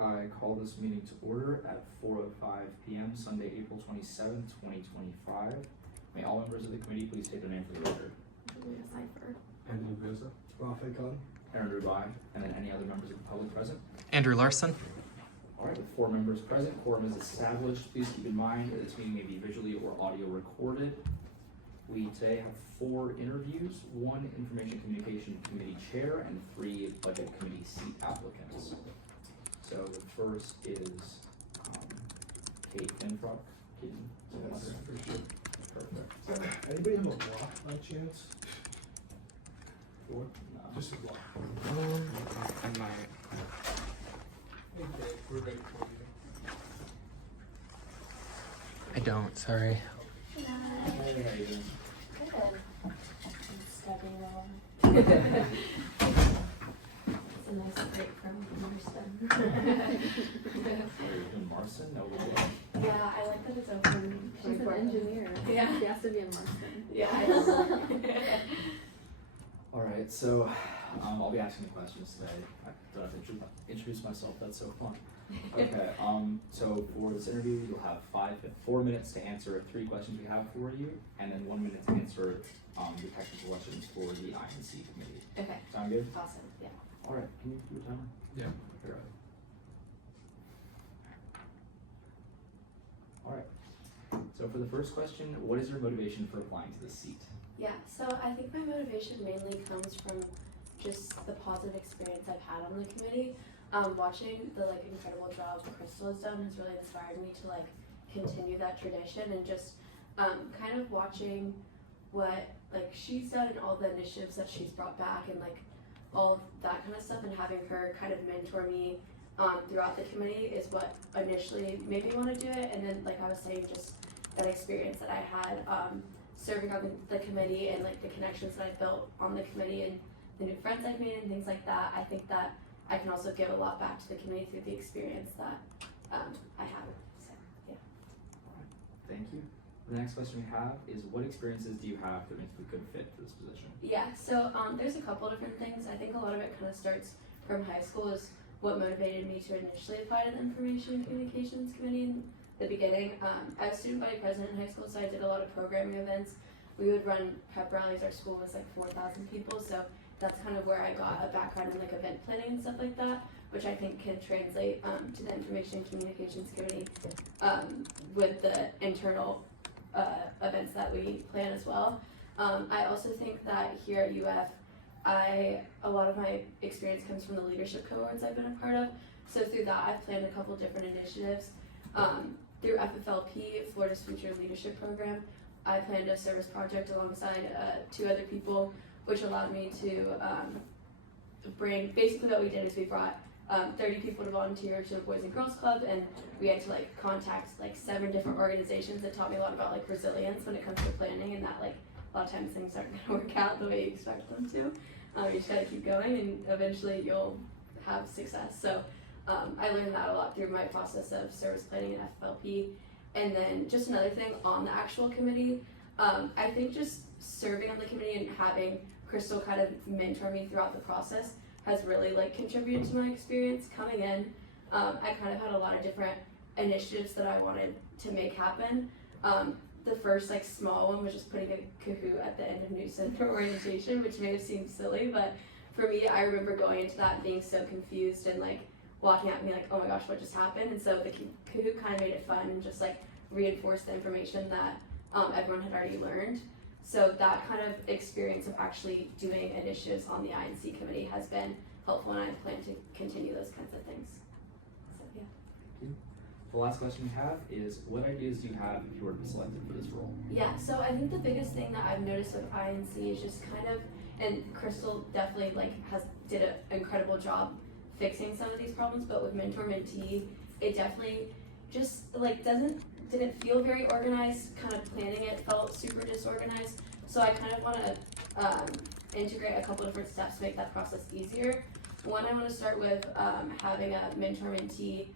I call this meeting to order at 4:05 p.m. Sunday, April 27th, 2025. May all members of the committee please take their name for the record. Julia Cipher. Andrew Beza. Rafael Khan. Aaron Rubai, and then any other members of the public present. Andrew Larson. All right, with 4 members present, quorum is established. Please keep in mind that this meeting may be visually or audio recorded. We today have 4 interviews, 1 Information Communication Committee Chair, and 3 Budget Committee seat applicants. So the first is Kate Finfrock. Yes, for sure. Perfect. Anybody have a block by chance? Or just a block? I might. Okay, we're ready for you. I don't, sorry. Hey, how you doing? Good. I'm studying along. It's a nice break from Marston. Oh, you're doing Marston? No way. Yeah, I like that it's open. She's an engineer. Yeah. She has to be in Marston. Yeah, I know. All right, so I'll be asking the questions today. I don't have to introduce myself. That's so fun. Okay. So for this interview, you'll have 4 minutes to answer 3 questions we have for you, and then 1 minute to answer the technical questions for the INC committee. Okay. Sound good? Awesome. Yeah. All right. Can you do a timer? Yeah. You're right. All right. So for the first question, what is your motivation for applying to this seat? Yeah, so I think my motivation mainly comes from just the positive experience I've had on the committee. Watching the incredible job Crystal has done has really inspired me to continue that tradition, and just kind of watching what she's done and all the initiatives that she's brought back and all of that kind of stuff, and having her kind of mentor me throughout the committee is what initially made me want to do it. And then I was saying, just that experience that I had serving on the committee, and the connections that I built on the committee, and the new friends I've made and things like that. I think that I can also give a lot back to the committee through the experience that I have. So yeah. All right. Thank you. The next question we have is, what experiences do you have that makes you a good fit for this position? Yeah, so there's a couple different things. I think a lot of it kind of starts from high school, is what motivated me to initially apply to the Information and Communications Committee in the beginning. I was student body president in high school, so I did a lot of programming events. We would run prep rallies. Our school was 4,000 people, so that's kind of where I got a background in event planning and stuff like that, which I think can translate to the Information and Communications Committee with the internal events that we plan as well. I also think that here at UF, a lot of my experience comes from the leadership cohorts I've been a part of. So through that, I've planned a couple different initiatives. Through FFLP, Florida's Future Leadership Program, I planned a service project alongside 2 other people, which allowed me to bring, basically what we did is we brought 30 people to volunteer to the Boys and Girls Club, and we had to contact 7 different organizations that taught me a lot about resilience when it comes to planning, and that a lot of times things aren't going to work out the way you expect them to. You just gotta keep going, and eventually you'll have success. So I learned that a lot through my process of service planning and FFLP. And then just another thing on the actual committee, I think just serving on the committee and having Crystal kind of mentor me throughout the process has really contributed to my experience coming in. I kind of had a lot of different initiatives that I wanted to make happen. The first small one was just putting a Kahoot at the end of Newsom for orientation, which may have seemed silly, but for me, I remember going into that and being so confused and walking at me oh my gosh, what just happened? And so the Kahoot kind of made it fun and just reinforced the information that everyone had already learned. So that kind of experience of actually doing initiatives on the INC committee has been helpful, and I plan to continue those kinds of things. So yeah. Thank you. The last question we have is, what ideas do you have if you were to be selected for this role? Yeah, so I think the biggest thing that I've noticed with INC is just kind of, and Crystal definitely did an incredible job fixing some of these problems, but with mentor-mentee, it definitely just didn't feel very organized. Kind of planning it felt super disorganized. So I kind of want to integrate a couple different steps to make that process easier. One, I want to start with having a mentor-mentee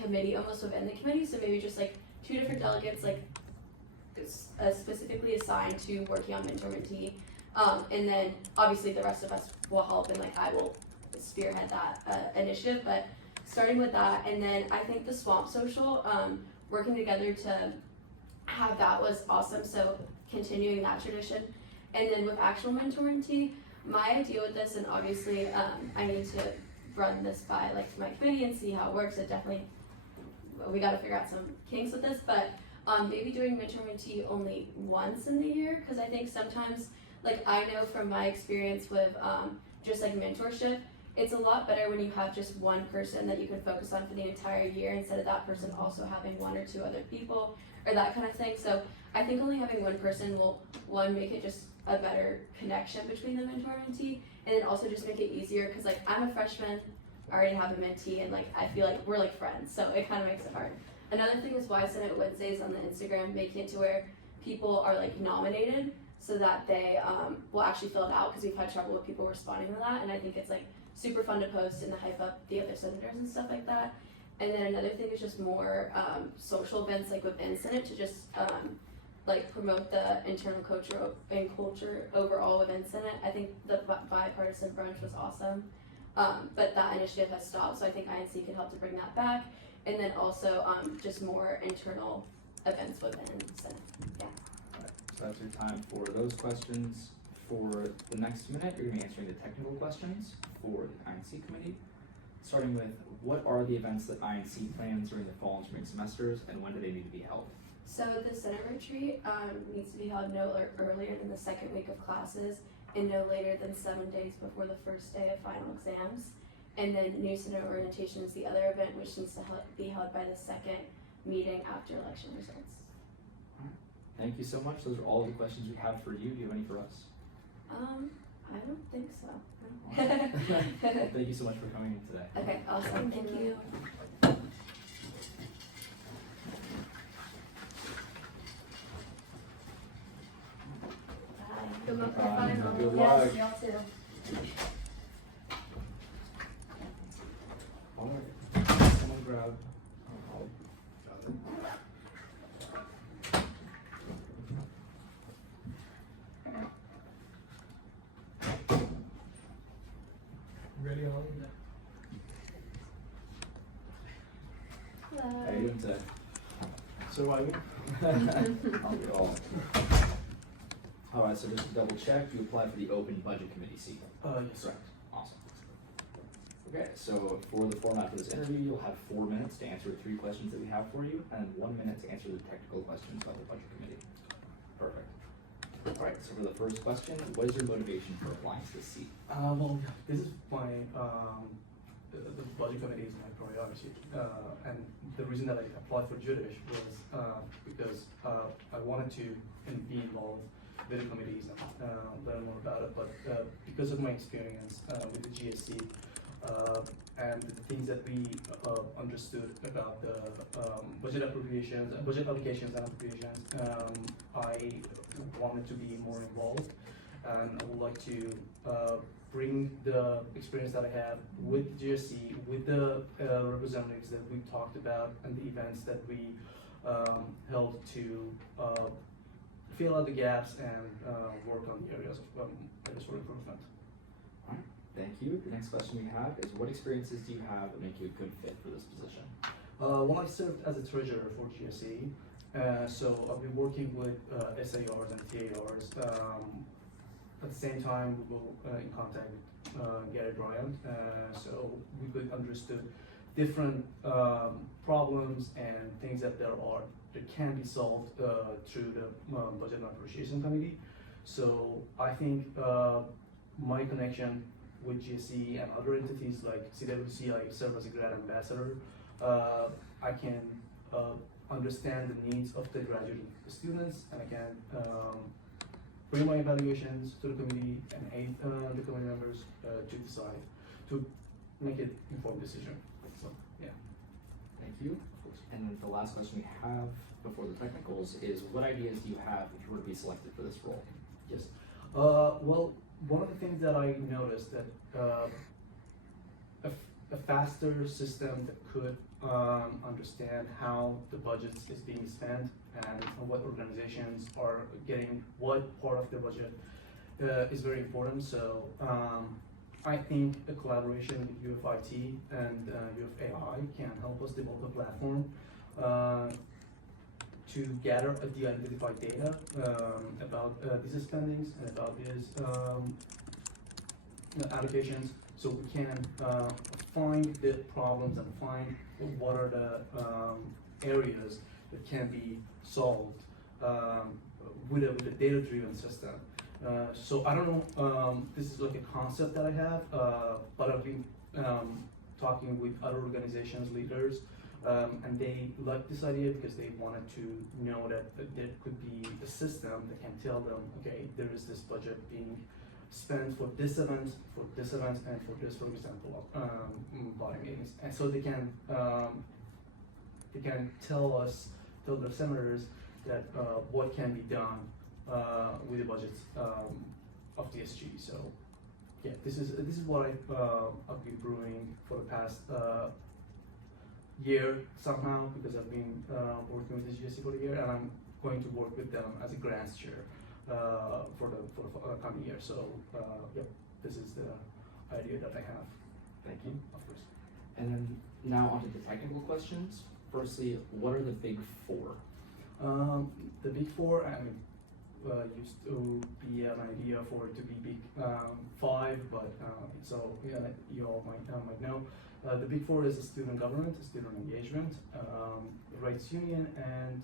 committee almost within the committee. So maybe just 2 different delegates specifically assigned to working on mentor-mentee, and then obviously the rest of us will help, and I will spearhead that initiative. But starting with that, and then I think the swamp social, working together to have that was awesome. So continuing that tradition, and then with actual mentoring tea, my idea with this, and obviously I need to run this by like my committee and see how it works. It definitely, we got to figure out some kinks with this, but maybe doing mentoring tea only once in the year, because I think sometimes, like I know from my experience with just like mentorship, it's a lot better when you have just one person that you can focus on for the entire year instead of that person also having one or two other people or that kind of thing. So I think only having one person will, one, make it just a better connection between the mentor and mentee, and then also just make it easier because like I'm a freshman, I already have a mentee, and like I feel like we're like friends, so it kind of makes it hard. Another thing is why I said it Wednesdays on the Instagram, making it to where people are like nominated so that they will actually fill it out, because we've had trouble with people responding to that, and I think it's like super fun to post and to hype up the other senators and stuff like that. And then another thing is just more social events like within Senate to just like promote the internal culture overall within Senate. I think the bipartisan brunch was awesome, but that initiative has stopped, so I think INC can help to bring that back. And then also just more internal events within Senate. Yeah. Alright, so that's your time for those questions. For the next minute, you're going to be answering the technical questions for the INC committee, starting with what are the events that INC plans during the fall and spring semesters, and when do they need to be held? So the Senate retreat needs to be held no earlier than the second week of classes and no later than 7 days before the first day of final exams. And then new Senate orientation is the other event, which needs to be held by the second meeting after election results. Thank you so much. Those are all the questions we have for you. Do you have any for us? I don't think so. Well, thank you so much for coming in today. Okay, awesome. Thank you. Bye. Good luck for Good final. luck. Yes, y'all too. All right. Someone grab. Ready on? How Hello. are you doing today? Surviving? Aren't we all? Alright, so just to double check, you applied for the open budget committee seat. Yes. Correct. Awesome. Okay, so for the format for this interview, you'll have 4 minutes to answer 3 questions that we have for you, and 1 minute to answer the technical questions about the budget committee. Perfect. Alright, so for the first question, what is your motivation for applying to this seat? Well, this is my, the budget committee is my priority. And the reason that I applied for Jewish was because I wanted to be involved with the committees and learn more about it. But because of my experience with the GSC and the things that we understood about the budget appropriations, budget allocations and appropriations, I wanted to be more involved, and I would like to bring the experience that I have with GSC, with the representatives that we talked about, and the events that we held to fill out the gaps and work on the areas of areas for improvement. Alright, thank you. The next question we have is what experiences do you have that make you a good fit for this position? Well, I served as a treasurer for GSC, so I've been working with SARs and TARs. At the same time, we were in contact with Gary Bryant, so we could understood different problems and things that can be solved through the Budget and Appropriation Committee. So I think my connection with GSC and other entities like CWC, I serve as a grad ambassador. I can understand the needs of the graduate students, and I can bring my evaluations to the committee and aid the committee members to decide, to make an informed decision. So, yeah. Thank you. And then the last question we have before the technicals is what ideas do you have if you were to be selected for this role? Yes. Well, one of the things that I noticed that a faster system that could understand how the budget is being spent and what organizations are getting what part of the budget is very important. So I think a collaboration with UFIT and UFAI can help us develop a platform to gather the identified data about these spendings and about these allocations, so we can find the problems and find what are the areas that can be solved with a data-driven system. So I don't know, this is like a concept that I have, but I've been talking with other organizations, leaders, and they like this idea because they wanted to know that there could be a system that can tell them, okay, there is this budget being spent for this event, and for this, for example, body meetings, and so they can tell the senators that what can be done with the budgets of the SG. So yeah, this is what I've been brewing for the past year somehow, because I've been working with the GSC for a year, and I'm going to work with them as a grants chair for the coming year. So yeah, this is the idea that I have. Thank you. Of course. And then now onto the technical questions. Firstly, what are the big four? The big four, I mean, used to be an idea for it to be big five, but so yeah, you all might know. The big four is student government, student engagement, rights union, and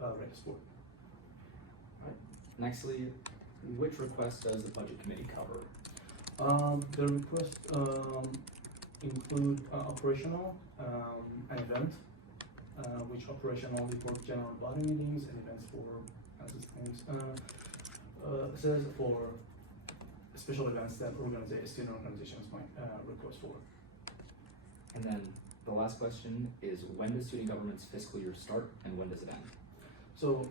right sport. Nextly, which request does the budget committee cover? The request include operational, an event, which operational for general body meetings and events for, as it names, says for special events that student organizations might request for. And then the last question is, when does student government's fiscal year start and when does it end? So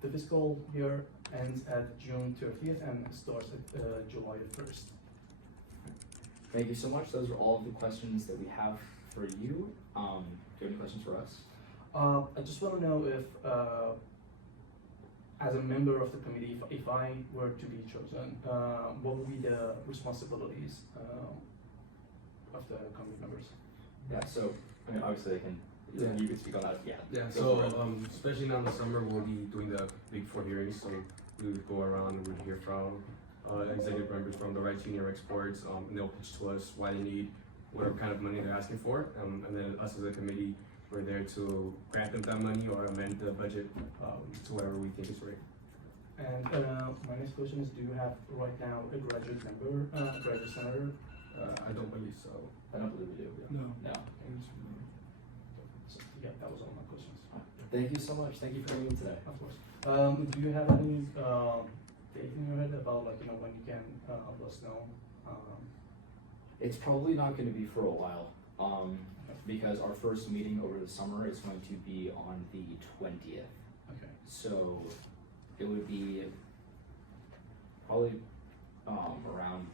the fiscal year ends at June 30th and starts at July 1st. Thank you so much. Those are all of the questions that we have for you. Do you have any questions for us? I just want to know if, as a member of the committee, if I were to be chosen, what would be the responsibilities of the committee members? Yeah, so, I mean, obviously, you can speak on that, yeah. Yeah, Go for so it. especially now in the summer, we'll be doing the big four hearings. So we would go around and we'd hear from executive members from the rights union or exports, and they'll pitch to us why they need whatever kind of money they're asking for, and then us as a committee, we're there to grant them that money or amend the budget to whatever we think is right. And my next question is, do you have right now a graduate member, graduate senator? I don't believe so. I don't believe we do. No. No. So, yeah, that was all my questions. Thank you so much. Thank you for coming in today. Of course. Do you have any date in your head about, like, when you can let us know? It's probably not going to be for a while, because our first meeting over the summer is going to be on the 20th. Okay. So it would be probably around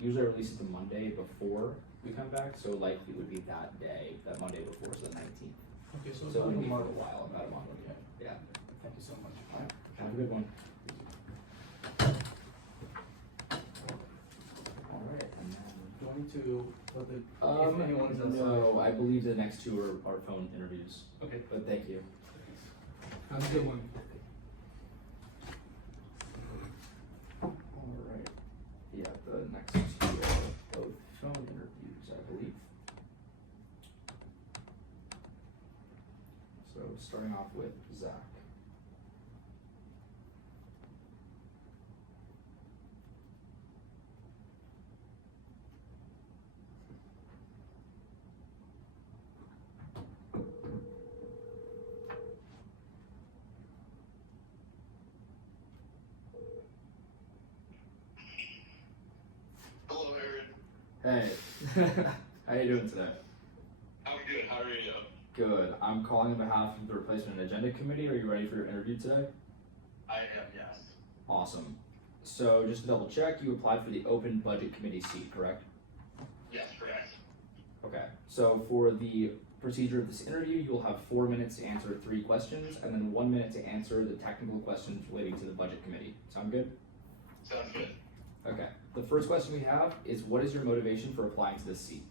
usually I release it the Monday before we come back, so likely it would be that day, that Monday before, so the 19th. Okay, so So it would be for month. a while, about a month. Okay. Yeah. Thank you so much. Alright, have a good one. Alright, and then. Do I need to let the, if anyone is outside? No, I believe the next two are phone interviews, Okay. but thank you. Have a good one. Alright, yeah, the next two are both phone interviews, I believe. So starting off with Zach. Hello, Aaron. Hey, how you doing today? I'm good. How are you? Good. I'm calling on behalf of the Replacement and Agenda Committee. Are you ready for your interview today? I am, yes. Awesome. So just to double check, you applied for the Open Budget Committee seat, correct? Yes, correct. Okay. So for the procedure of this interview, you'll have 4 minutes to answer 3 questions, and then 1 minute to answer the technical questions relating to the Budget Committee. Sound good? Sounds good. Okay. The first question we have is, what is your motivation for applying to this seat?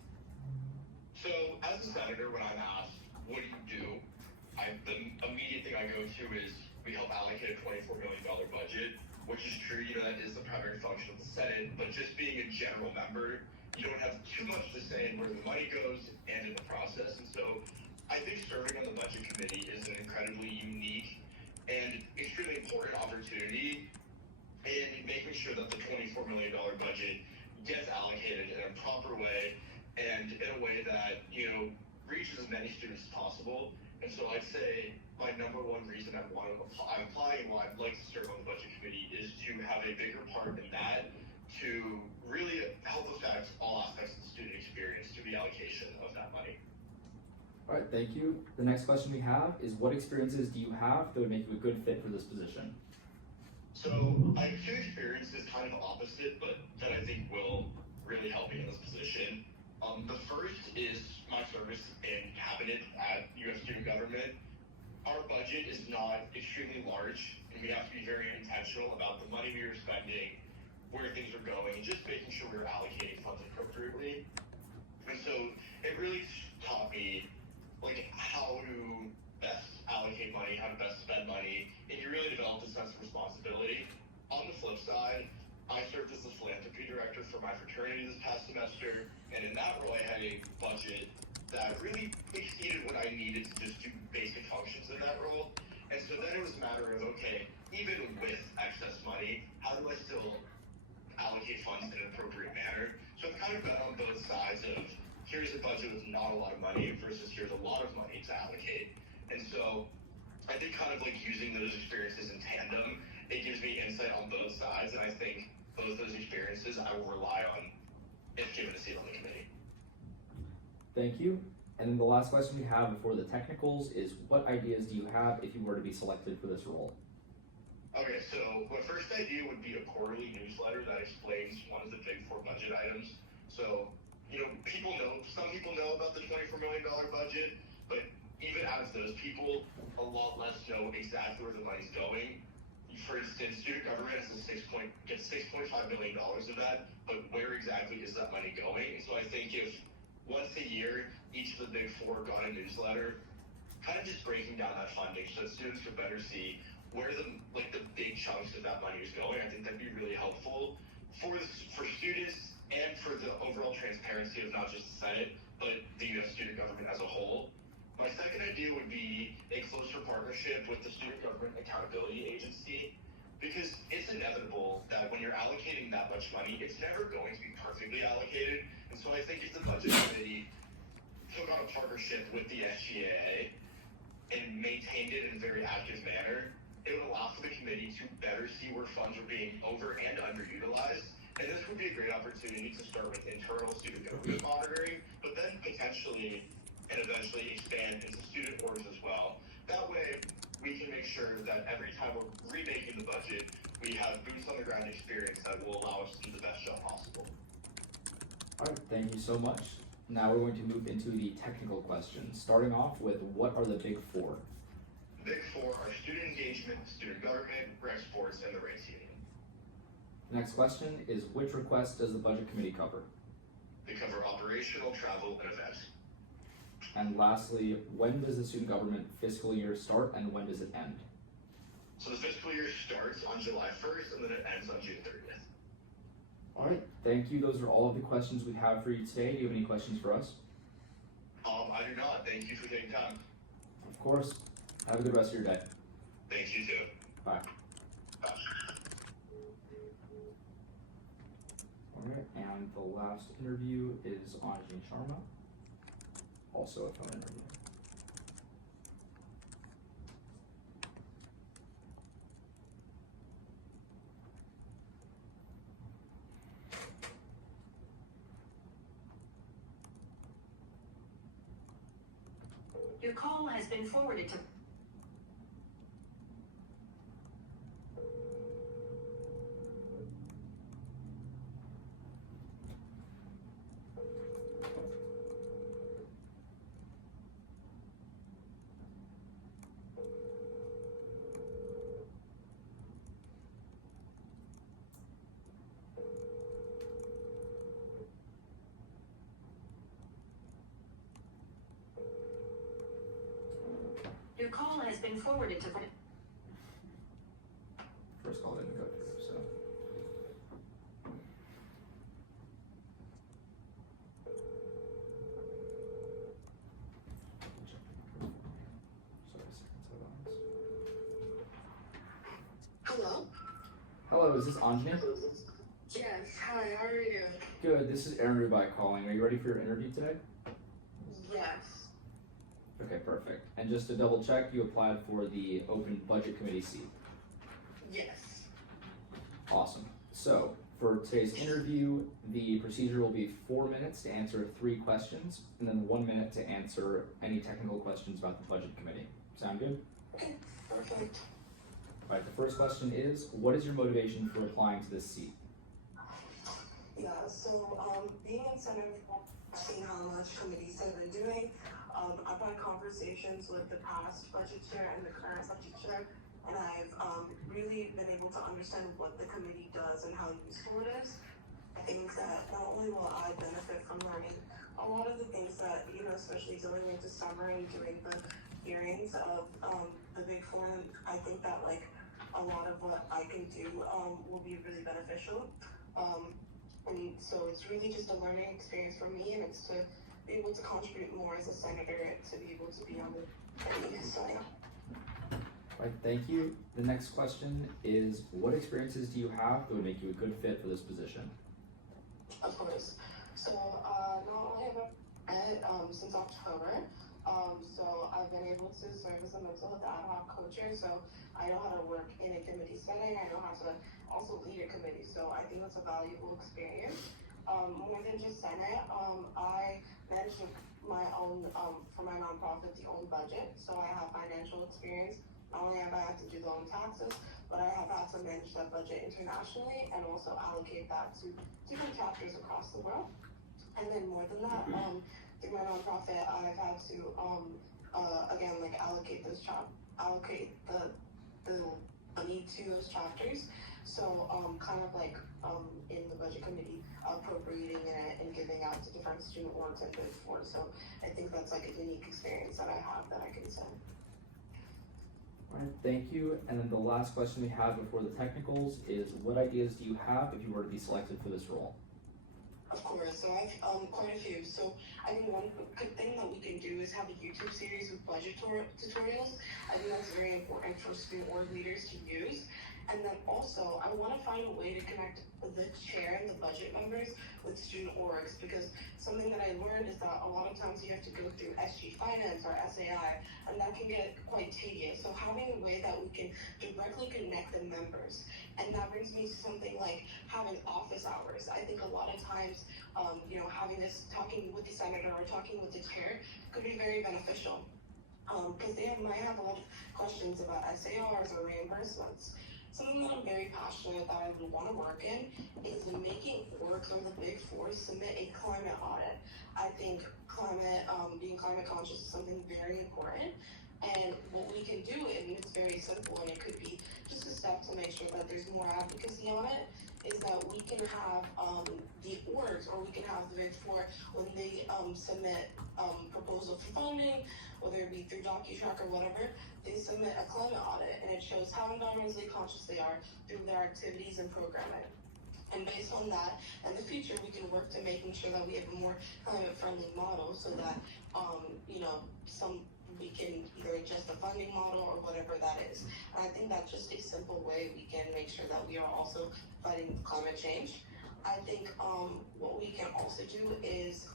So, as a senator, when I'm asked, what do you do? The immediate thing I go to is we help allocate a $24 million budget, which is true, that is the primary function of the Senate, but just being a general member, you don't have too much to say in where the money goes and in the process. And so I think serving on the budget committee is an incredibly unique and extremely important opportunity in making sure that the $24 million budget gets allocated in a proper way and in a way that, reaches as many students as possible. And so I'd say my number one reason I'm applying why I'd like to serve on the budget committee is to have a bigger part in that, to really help affect all aspects of the student experience through the allocation of that money. All right, thank you. The next question we have is, what experiences do you have that would make you a good fit for this position? So I have two experiences kind of opposite, but that I think will really help me in this position. The first is my service in cabinet at U.S. student government. Our budget is not extremely large, and we have to be very intentional about the money we are spending, where things are going, and just making sure we're allocating funds appropriately. And so it really taught me how to best allocate money, how to best spend money, and you really develop a sense of responsibility. On the flip side, I served as the philanthropy director for my fraternity this past semester, and in that role I had a budget that really exceeded what I needed to just do basic functions in that role. And so then it was a matter of, okay, even with excess money, how do I still allocate funds in an appropriate manner? So I've kind of been on both sides of, here's a budget with not a lot of money versus here's a lot of money to allocate. And so I think kind of using those experiences in tandem, it gives me insight on both sides, and I think both those experiences I will rely on if given a seat on the committee. Thank you. And then the last question we have before the technicals is, what ideas do you have if you were to be selected for this role? Okay, so my first idea would be a quarterly newsletter that explains one of the big four budget items. So, some people know about the $24 million budget, but even out of those people, a lot less know exactly where the money's going. For instance, student government gets $6.5 million of that, but where exactly is that money going? And so I think if once a year, each of the big four got a newsletter, kind of just breaking down that funding so that students could better see where the big chunks of that money is going, I think that'd be really helpful for students and for the overall transparency of not just the Senate, but the U.S. student government as a whole. My second idea would be a closer partnership with the Student Government Accountability Agency, because it's inevitable that when you're allocating that much money, it's never going to be perfectly allocated. And so I think if the Budget Committee took on a partnership with the SGAA and maintained it in a very active manner, it would allow for the committee to better see where funds are being over and underutilized. And this would be a great opportunity to start with internal student government monitoring, but then potentially and eventually expand into student boards as well. That way, we can make sure that every time we're remaking the budget, we have boots on the ground experience that will allow us to do the best job possible. All right, thank you so much. Now we're going to move into the technical questions, starting off with, what are the big four? The big four are student engagement, student government, rec sports, and the race union. The next question is, which request does the Budget Committee cover? They cover operational, travel, and events. And lastly, when does the student government fiscal year start and when does it end? So the fiscal year starts on July 1st and then it ends on June 30th. All right, thank you. Those are all of the questions we have for you today. Do you have any questions for us? I do not. Thank you for taking time. Of course. Have a good rest of your day. Thanks, you too. Bye. Bye. All right, and the last interview is Anjali Sharma, also a phone interview. Your call has been forwarded to has been forwarded to. First call didn't go through, so. Hello? Hello, is this Anjani? Yes, hi, how are you? Good, this is Aaron Rubai calling. Are you ready for your interview today? Yes. Okay, perfect. And just to double check, you applied for the open budget committee seat. Yes. Awesome. So, for today's interview, the procedure will be 4 minutes to answer 3 questions, and then 1 minute to answer any technical questions about the budget committee. Sound good? Okay, perfect. Alright, the first question is, what is your motivation for applying to this seat? Yeah, so being incentive, seeing how much committees have been doing, I've had conversations with the past budget chair and the current budget chair, and I've really been able to understand what the committee does and how useful it is. I think that not only will I benefit from learning a lot of the things that, you know, especially going into summer and doing the hearings of the Big Four, and I think that like a lot of what I can do will be really beneficial. And so it's really just a learning experience for me, and it's to be able to contribute more as a senator and to be able to be on the committee. So yeah. Alright, thank you. The next question is, what experiences do you have that would make you a good fit for this position? Of course. So not only have I read since October, so I've been able to serve as a mental health ad hoc coacher. So I know how to work in a committee setting. I know how to also lead a committee. So I think that's a valuable experience. More than just Senate, I manage my own for my nonprofit the own budget. So I have financial experience. Not only have I had to do the own taxes, but I have had to manage that budget internationally and also allocate that to different chapters across the world. And then more than that, through my nonprofit, I've had to again like allocate the money to those chapters. So kind of like in the budget committee, appropriating it and giving out to different student orgs and Big Four. So I think that's like a unique experience that I have that I can say. Alright, thank you. And then the last question we have before the technicals is, what ideas do you have if you were to be selected for this role? Of course, so I've quite a few. So I think one good thing that we can do is have a YouTube series with budget tutorials. I think that's very important for student org leaders to use. And then also, I want to find a way to connect the chair and the budget members with student orgs, because something that I learned is that a lot of times you have to go through SG Finance or SAI, and that can get quite tedious. So having a way that we can directly connect the members, and that brings me to something like having office hours. I think a lot of times, you know, having this talking with the senator or talking with the chair could be very beneficial, because they might have a lot of questions about SARs or reimbursements. Something that I'm very passionate that I would want to work in is in making orgs or the Big Four submit a climate audit. I think being climate conscious is something very important. And what we can do, and it's very simple, and it could be just a step to make sure that there's more advocacy on it, is that we can have the orgs, or we can have the Big Four, when they submit proposal for funding, whether it be through DocuTrack or whatever, they submit a climate audit, and it shows how environmentally conscious they are through their activities and programming. And based on that, in the future, we can work to making sure that we have a more climate-friendly model, so that you know, we can either adjust the funding model or whatever that is. And I think that's just a simple way we can make sure that we are also fighting climate change. I think what we can also do is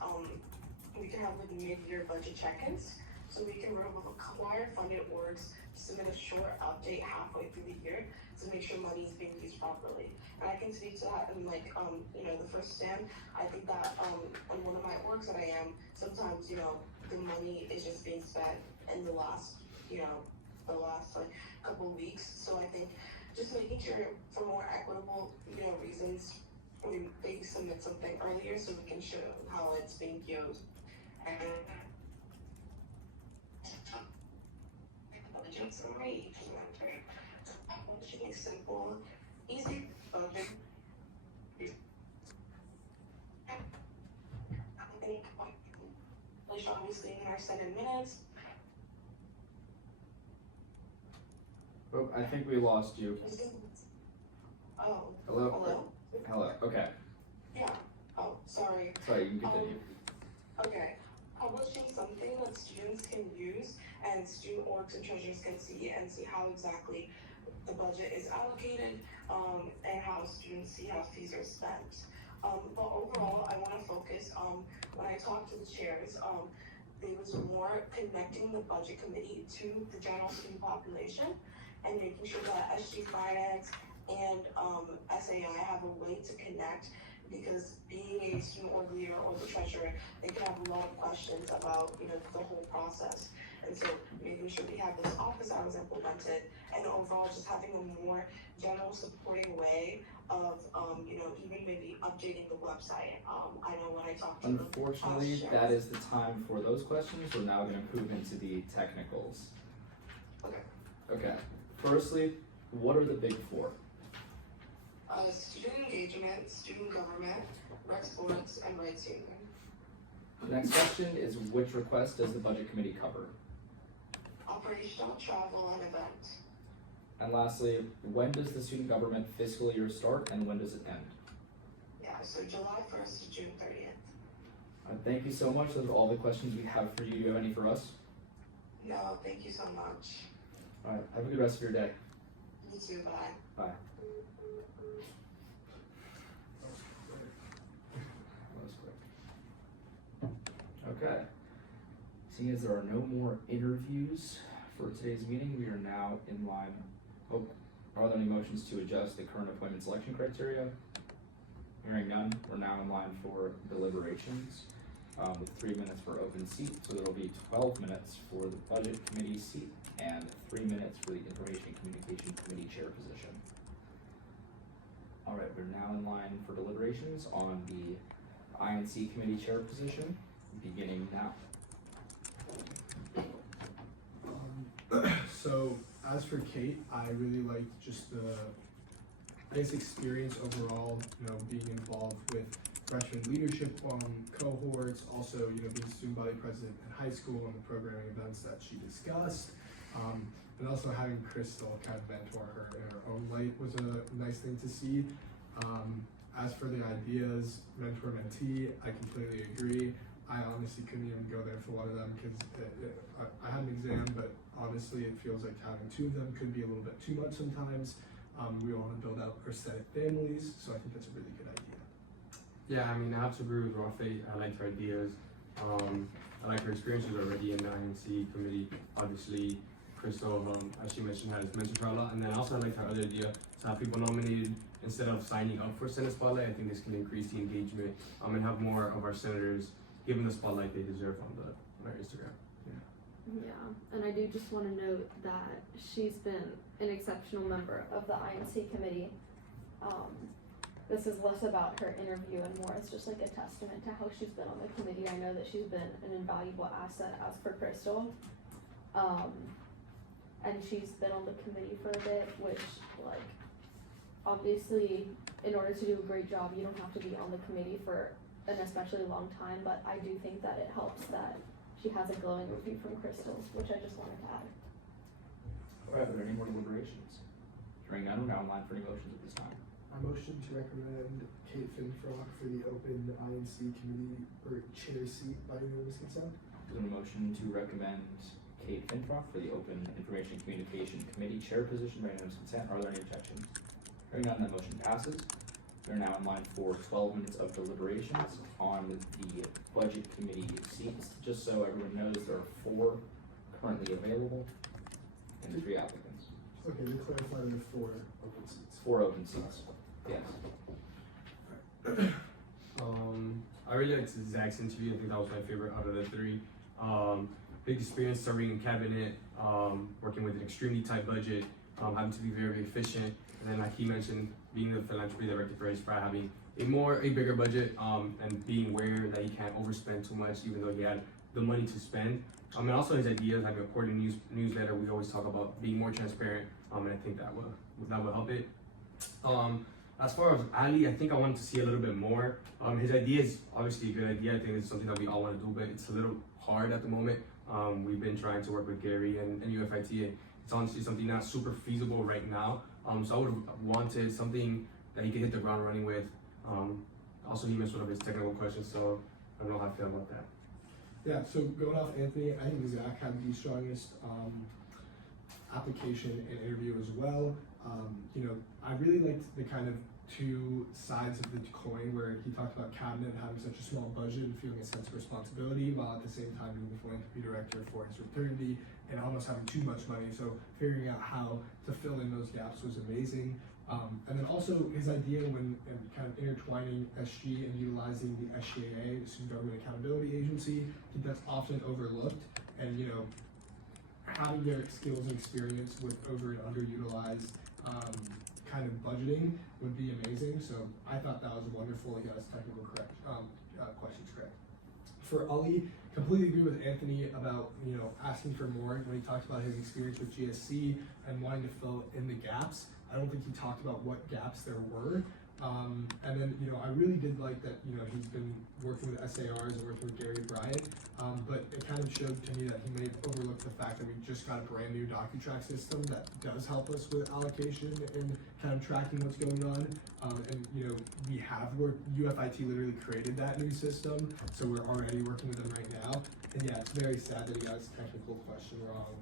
we can have like mid-year budget check-ins. So we can require funded orgs to submit a short update halfway through the year to make sure money is being used properly. And I can speak to that in like, you know, the first STEM. I think that on one of my orgs that I am, sometimes, you know, the money is just being spent in the last like couple of weeks. So I think just making sure for more equitable, you know, reasons, they submit something earlier so we can show how it's being used. And summary, simple, easy, budget. I think, like obviously in our 7 minutes, Oh, I think we lost you. Oh, Hello? hello? Hello, okay. Yeah. Oh, sorry. Sorry, you can continue. Okay. Publishing something that students can use and student orgs and treasurers can see and see how exactly the budget is allocated, and how students see how fees are spent. But overall, I want to focus when I talked to the chairs, there was more connecting the budget committee to the general student population and making sure that SG Finance and SAI have a way to connect, because being a student org leader or the treasurer, they can have a lot of questions about, you know, the whole process. And so making sure we have those office hours implemented, and overall just having a more general supporting way of, you know, even maybe updating the website. I know when I talked to Unfortunately, the that is the time for those questions. We're now gonna move into the technicals. Okay. Okay, firstly, what are the big four? Student engagement, student government, rec sports, and rights union. The next question is, which request does the budget committee cover? Operational, travel, and event. And lastly, when does the student government fiscal year start and when does it end? Yeah, so July 1st to June 30th. Thank you so much. Those are all the questions we have for you. Do you have any for us? No, thank you so much. Alright, have a good rest of your day. You too, bye. Bye. That was quick. Okay. Seeing as there are no more interviews for today's meeting, we are now in line. Oh, are there any motions to adjust the current appointment selection criteria? Hearing none, we're now in line for deliberations, with 3 minutes for open seat, so there will be 12 minutes for the budget committee seat and 3 minutes for the information and communication committee chair position. All right, we're now in line for deliberations on the INC committee chair position, beginning now. So as for Kate, I really liked just the experience overall, you know, being involved with freshman leadership cohorts, also, you know, being student body president in high school and the programming events that she discussed, and also having Crystal kind of mentor her in her own light was a nice thing to see. As for the ideas, mentor mentee, I completely agree. I honestly couldn't even go there for one of them because I had an exam, but honestly, it feels like having two of them could be a little bit too much sometimes. We want to build out aesthetic families, so I think that's a really good idea. Yeah, I mean, I have to agree with Rafe. I liked her ideas. I like her experiences already in the INC committee. Obviously, Crystal, as she mentioned, has mentored her a lot. And then also I liked her other idea to have people nominated instead of signing up for Senate Spotlight. I think this can increase the engagement and have more of our senators given the spotlight they deserve on our Instagram. Yeah, and I do just want to note that she's been an exceptional member of the INC committee. This is less about her interview and more it's just like a testament to how she's been on the committee. I know that she's been an invaluable asset as for Crystal. And she's been on the committee for a bit, which, like, obviously, in order to do a great job, you don't have to be on the committee for an especially long time, but I do think that it helps that she has a glowing review from Crystal's, which I just wanted to add. Alright, are there any more deliberations? Hearing none, we're now in line for any motions at this time. I motion to recommend Kate Finfrock for the open INC committee or chair seat by unanimous consent. Is there a motion to recommend Kate Finfrock for the Open Information Communication Committee Chair position by unanimous consent? Are there any objections? Hearing none, that motion passes. We are now in line for 12 minutes of deliberations on the Budget Committee seats. Just so everyone knows, there are 4 currently available and 3 applicants. Okay, to clarify, there are 4 open seats. 4 open seats, yes. I really liked Zach's interview. I think that was my favorite out of the 3. Big experience serving in cabinet, working with an extremely tight budget, having to be very, very efficient. And then, like he mentioned, being the philanthropy director for his frat, having a bigger budget, and being aware that he can't overspend too much, even though he had the money to spend. And also his ideas, like a quarterly newsletter. We always talk about being more transparent, and I think that will help it. As far as Ali, I think I wanted to see a little bit more. His idea is obviously a good idea. I think it's something that we all want to do, but it's a little hard at the moment. We've been trying to work with Gary and UFIT, and it's honestly something not super feasible right now. So I would have wanted something that he could hit the ground running with. Also, he missed one of his technical questions, so I don't know how I feel about that. Yeah, so going off Anthony, I think Zach had the strongest application and interview as well. I really liked the kind of two sides of the coin where he talked about cabinet having such a small budget and feeling a sense of responsibility while at the same time being the philanthropy director for his fraternity and almost having too much money. So figuring out how to fill in those gaps was amazing. And then also his idea when kind of intertwining SG and utilizing the SGAA, the Student Government Accountability Agency, I think that's often overlooked. And having their skills and experience with over and underutilized kind of budgeting would be amazing. So I thought that was wonderful. He got his technical questions correct. For Ali, completely agree with Anthony about asking for more when he talked about his experience with GSC and wanting to fill in the gaps. I don't think he talked about what gaps there were. And then, I really did like that, he's been working with SARs and working with Gary Bryant, but it kind of showed to me that he may have overlooked the fact that we just got a brand new DocuTrack system that does help us with allocation and kind of tracking what's going on. And we have worked, UFIT literally created that new system, so we're already working with them right now. And yeah, it's very sad that he got his technical question wrong.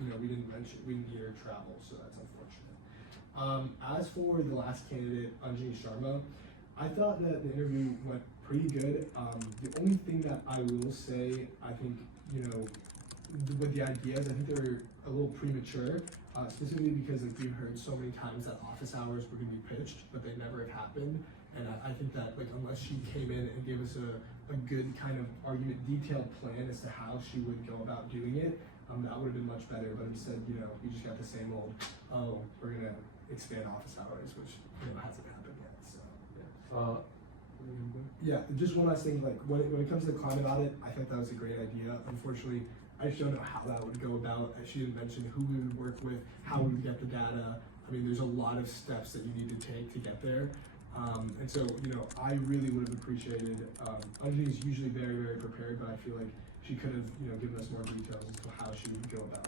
We didn't hear travel, so that's unfortunate. As for the last candidate, Anjani Sharma, I thought that the interview went pretty good. The only thing that I will say, I think, with the ideas, I think they were a little premature, specifically because we've heard so many times that office hours were going to be pitched, but they never have happened. And I think that unless she came in and gave us a good kind of argument, detailed plan as to how she would go about doing it, that would have been much better. But instead, we just got the same old, we're going to expand office hours, which hasn't happened yet. So yeah, just one last thing, when it comes to the climate audit, I thought that was a great idea. Unfortunately, I just don't know how that would go about. She didn't mention who we would work with, how we would get the data. I mean, there's a lot of steps that you need to take to get there. And so, I really would have appreciated, Anjali is usually very, very prepared, but I feel like she could have, given us more details as to how she would go about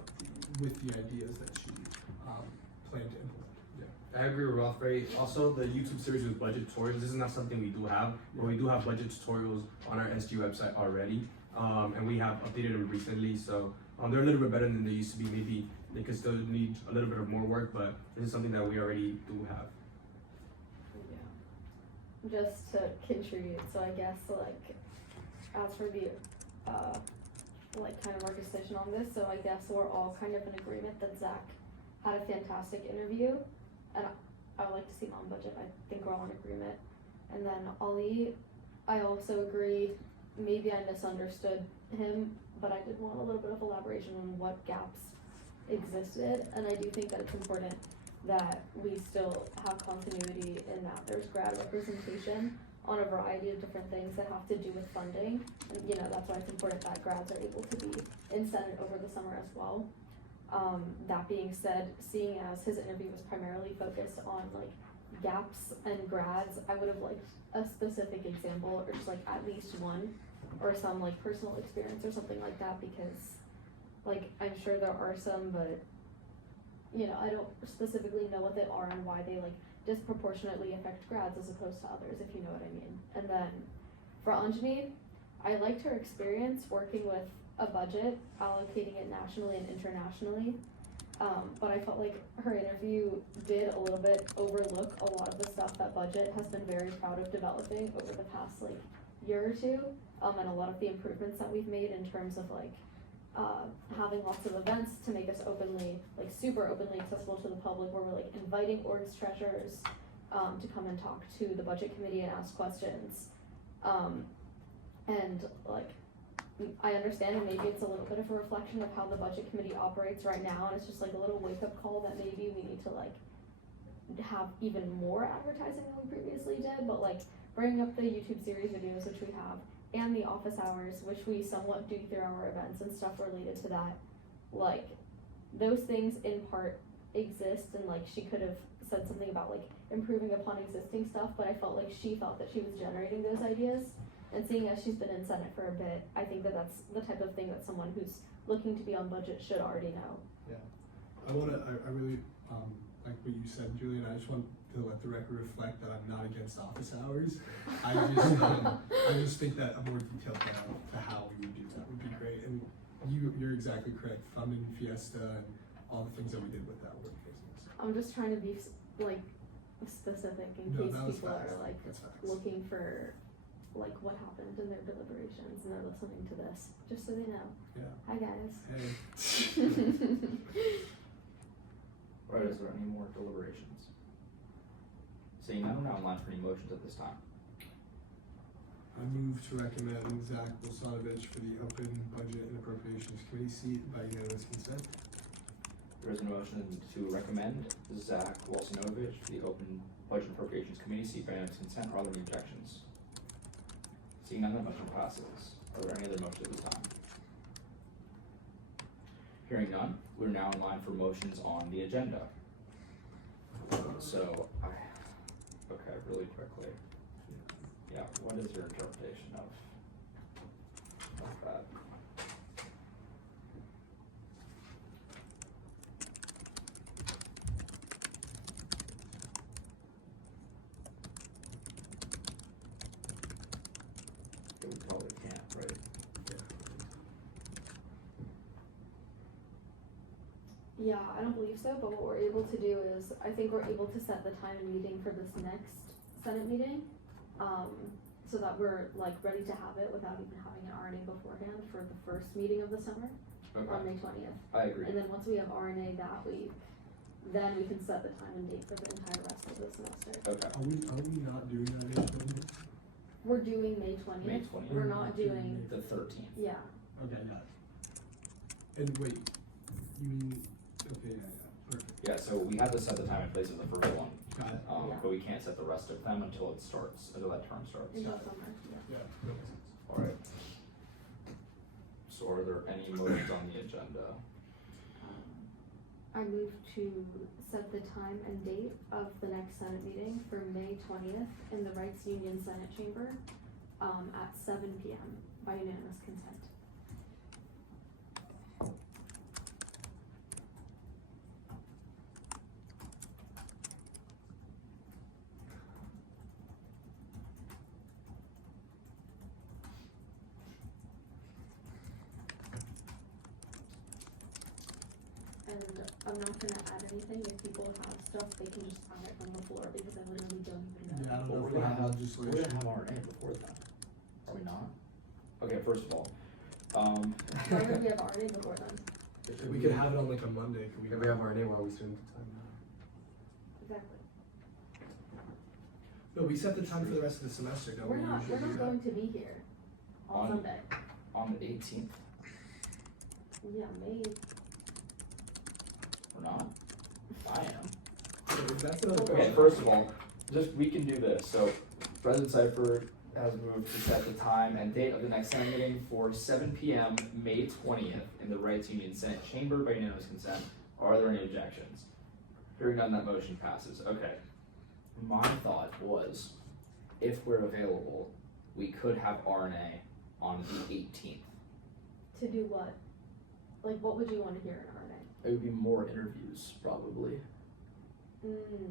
with the ideas that she planned to implement. I agree with Ralph. Also, the YouTube series with budget tutorials, this is not something we do have, but we do have budget tutorials on our SG website already, and we have updated them recently, so they're a little bit better than they used to be. Maybe they could still need a little bit of more work, but this is something that we already do have. Yeah. Just to contribute, so I guess as for the kind of our decision on this, so I guess we're all kind of in agreement that Zach had a fantastic interview. And I would like to see him on budget. I think we're all in agreement. And then Ali, I also agree, maybe I misunderstood him, but I did want a little bit of elaboration on what gaps existed. And I do think that it's important that we still have continuity in that there's grad representation on a variety of different things that have to do with funding. And that's why it's important that grads are able to be in Senate over the summer as well. That being said, seeing as his interview was primarily focused on gaps and grads, I would have liked a specific example or just at least one or some personal experience or something like that, because I'm sure there are some, but I don't specifically know what they are and why they disproportionately affect grads as opposed to others, if you know what I mean. And then for Anjani, I liked her experience working with a budget, allocating it nationally and internationally, but I felt like her interview did a little bit overlook a lot of the stuff that budget has been very proud of developing over the past year or two, and a lot of the improvements that we've made in terms of having lots of events to make us openly, super openly accessible to the public, where we're inviting orgs treasurers to come and talk to the budget committee and ask questions, and I understand, and maybe it's a little bit of a reflection of how the budget committee operates right now, and it's just a little wake-up call that maybe we need to have even more advertising than we previously did, but bringing up the YouTube series videos, which we have, and the office hours, which we somewhat do through our events and stuff related to that, those things in part exist, and she could have said something about improving upon existing stuff, but I felt she felt that she was generating those ideas. And seeing as she's been in Senate for a bit, I think that that's the type of thing that someone who's looking to be on budget should already know. Yeah. I really, like what you said, Julian, I just want to let the record reflect that I'm not against office hours. I just think that a more detailed plan to how we would do that would be great. And you're exactly correct, funding Fiesta and all the things that we did with that work business. I'm just trying to be like specific in No, case that was people facts. are like That's facts. looking for like what happened in their deliberations and they're listening to this, just so they know. Yeah. Hi guys. Hey. Right, is there any more deliberations? Seeing none, we're now in line for any motions at this time. I move to recommend Zach Wilsonovich for the Open Budget and Appropriations Committee seat by unanimous consent. There is a motion to recommend Zach Wilsonovich for the Open Budget and Appropriations Committee seat by unanimous consent. Are there any objections? Seeing none, that motion passes. Are there any other motions at this time? Hearing none, we're now in line for motions on the agenda. So, okay, really quickly. Yeah, what is your interpretation of that? We probably can't, right? Yeah, I don't believe so, but what we're able to do is, I think we're able to set the time and meeting for this next Senate meeting, so that we're like ready to have it without even having an RNA beforehand for the first meeting of the summer on Okay, May 20th. I agree. And then once we have RNA that week, then we can set the time and date for the entire rest of the semester. Okay, Are we not doing that May 20th? We're doing May 20th. May 20th. We're not doing, the 13th. yeah. Okay, got it. And wait, you mean, okay, yeah, perfect. Yeah, so we had to set the time and place of the first one, Got it. Yeah. but we can't set the rest of them until it starts, until that term starts. Until summer, yeah. Yeah, that makes sense. Alright. So are there any motions on the agenda? I move to set the time and date of the next Senate meeting for May 20th in the Rights Union Senate Chamber, at 7 p.m. by unanimous consent. And I'm not gonna add anything. If people have stuff, they can just add it from the floor because I literally don't even know. Yeah, I don't Well, know we're if we gonna have have- legislation. We're gonna have RNA before then, are we not? Okay, first of all, Why would we have RNA before then? If we could have it on like a Monday, could we? If we have RNA while we spend the time now. Exactly. No, we set the time for the rest of the semester, don't we? We're not usually do that? going to be here on On- Sunday. on the 18th, Yeah, May. we're not? I am. Okay, that's another Okay, question. first of all, we can do this, so President Seifert has moved to set the time and date of the next Senate meeting for 7 p.m. May 20th in the Rights Union Senate Chamber by unanimous consent. Are there any objections? Hearing none, that motion passes. Okay. My thought was, if we're available, we could have RNA on the 18th. To do what? Like, what would you want to hear in RNA? It would be more interviews, probably. Mm.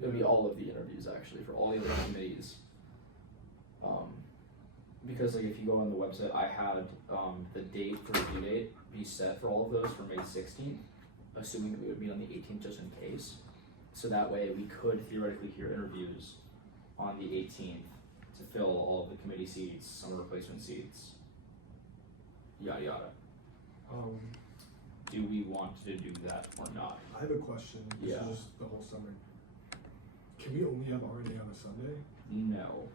It would be all of the interviews, actually, for all the other committees. Because like if you go on the website, I had the date for the due date be set for all of those for May 16th, assuming that we would meet on the 18th just in case. So that way we could theoretically hear interviews on the 18th to fill all of the committee seats, some replacement seats, yada yada. Do we want to do that or not? I have a question. This Yeah. is just the whole summer. Can we only have RNA on a Sunday? No.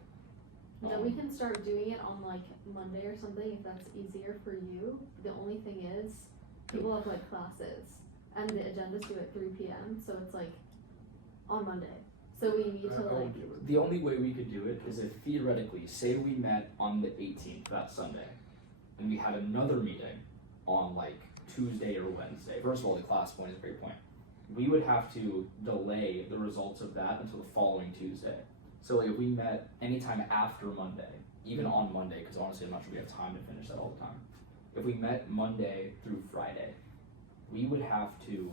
No, we can start doing it on like Monday or something if that's easier for you. The only thing is, people have like classes and the agenda's due at 3 p.m. So it's like on Monday. So we need to I like, won't do it. The only way we could do it is if theoretically, say we met on the 18th, that Sunday, and we had another meeting on like Tuesday or Wednesday. First of all, the class point is a great point. We would have to delay the results of that until the following Tuesday. So like if we met anytime after Monday, even on Monday, because honestly I'm not sure we have time to finish that all the time. If we met Monday through Friday, we would have to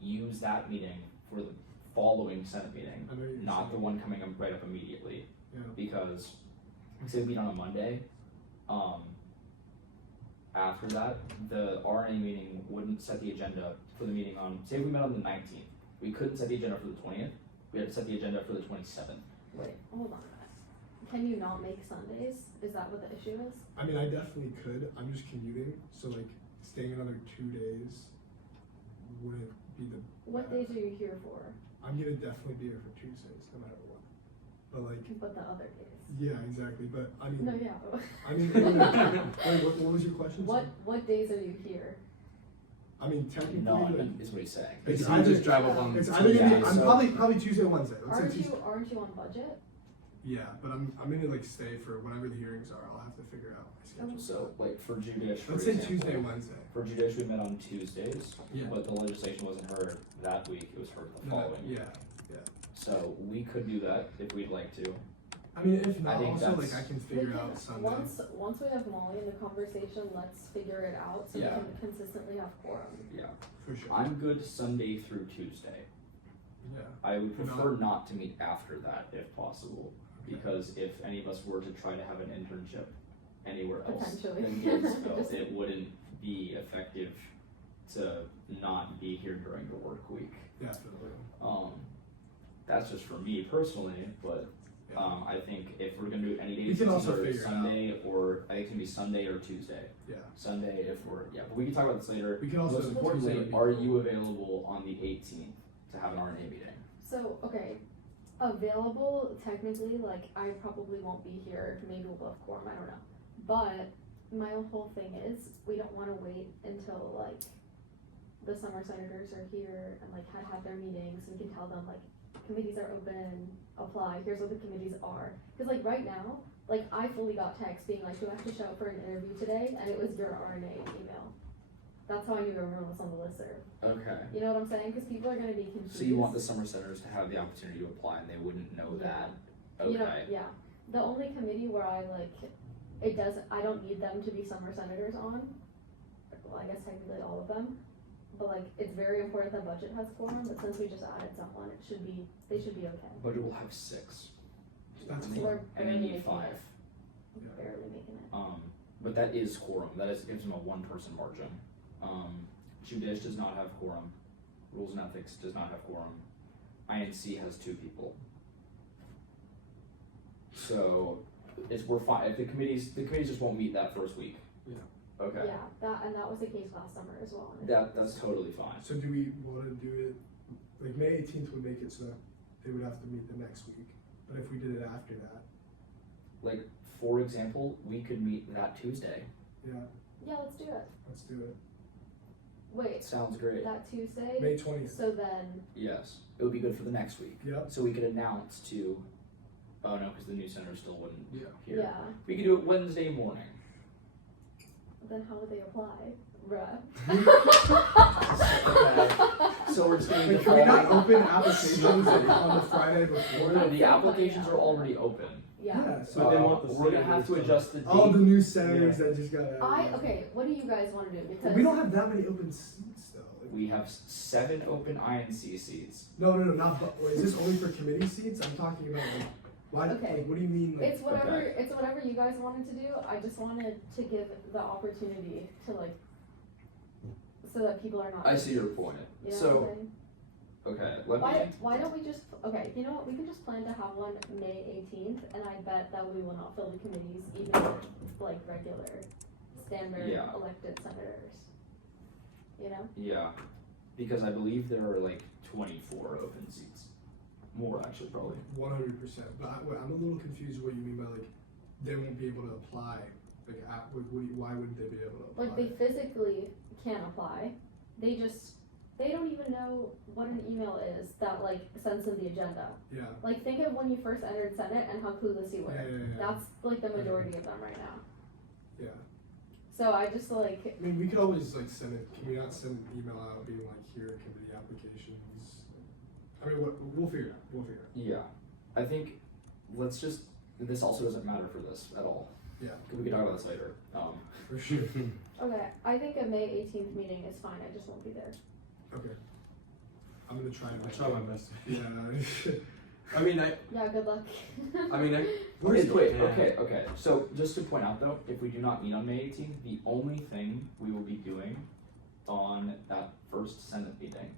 use that meeting for the following Senate meeting, I know you're not the saying. one coming up right up immediately. Yeah. Because, say we meet on a Monday, after that, the RNA meeting wouldn't set the agenda for the meeting on, say we met on the 19th, we couldn't set the agenda for the 20th, we had to set the agenda for the 27th. Wait, hold on a minute. Can you not make Sundays? Is that what the issue is? I mean, I definitely could. I'm just commuting, so like staying another 2 days wouldn't be the. What days are you here for? I'm gonna definitely be here for Tuesdays, no matter what. But like, But the other days. yeah, exactly. But I mean, No, yeah. I mean, wait, what was your question? What days are you here? I mean, technically, None like, is what he's saying. it's You either just drive up on. it's either gonna be. Yeah, I'm so- probably Tuesday or Wednesday. Let's say Tuesday. Aren't you on budget? Yeah, but I'm gonna like stay for whenever the hearings are. I'll have to figure out my schedule. So, like, for Judish, for Let's say example, Tuesday, Wednesday. For Judish, we met on Tuesdays, Yeah. but the legislation wasn't heard that week, it was heard the No, following. yeah. So, we could do that if we'd like to. I mean, if not, I think also like that's- I can We figure can- out Sunday. Once we have Molly in the conversation, let's figure it out so Yeah. we can consistently have quorum. Yeah. For sure. I'm good Sunday through Tuesday. Yeah. I would You're prefer not to meet after that if possible, because if any of us were to try to have an internship anywhere else Potentially. than Gainesville, Just- it wouldn't be effective to not be here during the work week. Definitely. That's just for me personally, but Yeah. I think if we're gonna do any We days, can it's also either figure it out. Sunday or I think it's gonna be Sunday or Tuesday. Yeah. Sunday if we're but we can talk about this later. We can also. Most Tuesday importantly, would be are cool. you available on the 18th to have an RNA meeting? So, okay, available, technically, like, I probably won't be here, maybe we'll have quorum, I don't know. But, my whole thing is, we don't wanna wait until, like, the summer senators are here and, like, have their meetings, we can tell them, like, committees are open, apply, here's what the committees are. Cause like, right now, like, I fully got text being like, you have to show up for an interview today, and it was your RNA email. That's how I knew everyone was on the listserv. Okay. You know what I'm saying? Cause people are gonna be confused. So you want the summer senators to have the opportunity to apply and they wouldn't know Yeah. that? Okay. You know, yeah. The only committee where I I don't need them to be summer senators on. Well, I guess technically all of them. But like, it's very important that budget has quorum, but since we just added someone, they should be okay. But it will have 6. That's And cool. We're and they barely need making 5. it. We're barely making it. But that is quorum. That is gives them a 1-person margin. Judish does not have quorum. Rules and Ethics does not have quorum. INC has 2 people. So we're fine. If the committees just won't meet that first week. Yeah. Okay. Yeah, that was the case last summer as well. That's totally fine. So do we want to do it, like May 18th would make it so they would have to meet the next week, but if we did it after that, Like, for example, we could meet that Tuesday. yeah, Yeah, let's do it. let's do it. Wait, Sounds great. that Tuesday? May 20th, So then, Yes. It would be good for the next week. Yep. So we could announce to, oh no, because the new center still wouldn't yeah. hear. yeah, We could do it Wednesday morning. then how would they apply? Bruh. So we're just gonna Like, can we not open applications on the Friday before? The applications are already open. Yeah. So they want the We're gonna have to senators adjust the date. All the new senators that just got added. Okay, what do you guys wanna do? Because We don't have that many open seats though. Like, We have 7 open INC seats. no, not, wait, is this only for committee seats? I'm talking about like, why, Okay. like, what do you mean, like? it's whatever you guys wanted to do. I just wanted to give the opportunity to like, so that people are not. I see your point. You know So, what I'm saying? okay, let me. Why don't we just, okay, you know what, we can just plan to have one May 18th, and I bet that we will not fill the committees even with, like, regular, standard Yeah. elected senators. You know? Yeah, because I believe there are like 24 open seats. More actually, probably. 100%. But I'm a little confused what you mean by like they won't be able to apply. Like, why wouldn't they be able to apply? Like, they physically can apply, they don't even know what an email is that, like, sends them the agenda. Yeah. Like, think of when you first entered Senate and how clueless you were. Yeah. That's, like, the majority of them right now. Yeah. So I just, like, I mean, we could always like send it. Can we not send an email out being like, here are committee applications? I mean, we'll figure it out. We'll figure it out. Yeah, I think this also doesn't matter for this at all. Yeah. We can talk about this later. For sure. okay, I think a May 18th meeting is fine, I just won't be there. Okay. I'm gonna try. I'll try my best. Yeah. I mean, Yeah, good luck. Wait, Yeah. okay. So just to point out though, if we do not meet on May 18th, the only thing we will be doing on that first Senate meeting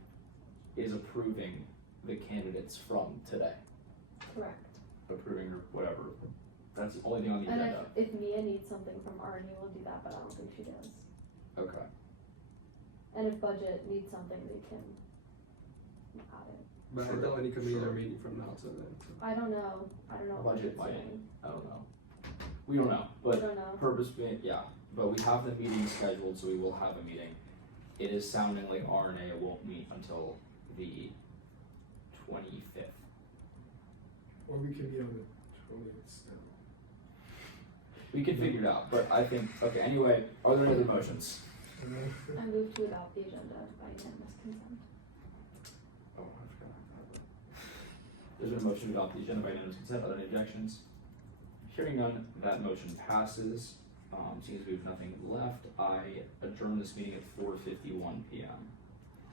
is approving the candidates from today. Correct. Approving or whatever. That's the only thing on the And agenda. if Mia needs something from Arnie, we'll do that, but I don't think she does. Okay. And if budget needs something, they can add it. but Sure. I doubt any committees Sure. are meeting from now to then. So. I don't know what Budget it's might. doing. I don't know. We don't know, We but don't know. purpose being, yeah, but we have the meeting scheduled, so we will have a meeting. It is sounding like RNA won't meet until the 25th. Or we could be on the 20th still. We can figure it out, but I think, okay, anyway, are there any other motions? I moved to adopt the agenda by unanimous consent. Oh, I forgot about that. There's been a motion to adopt the agenda by unanimous consent. Are there any objections? Hearing none, that motion passes. Seems we have nothing left, I adjourn this meeting at 4:51 p.m.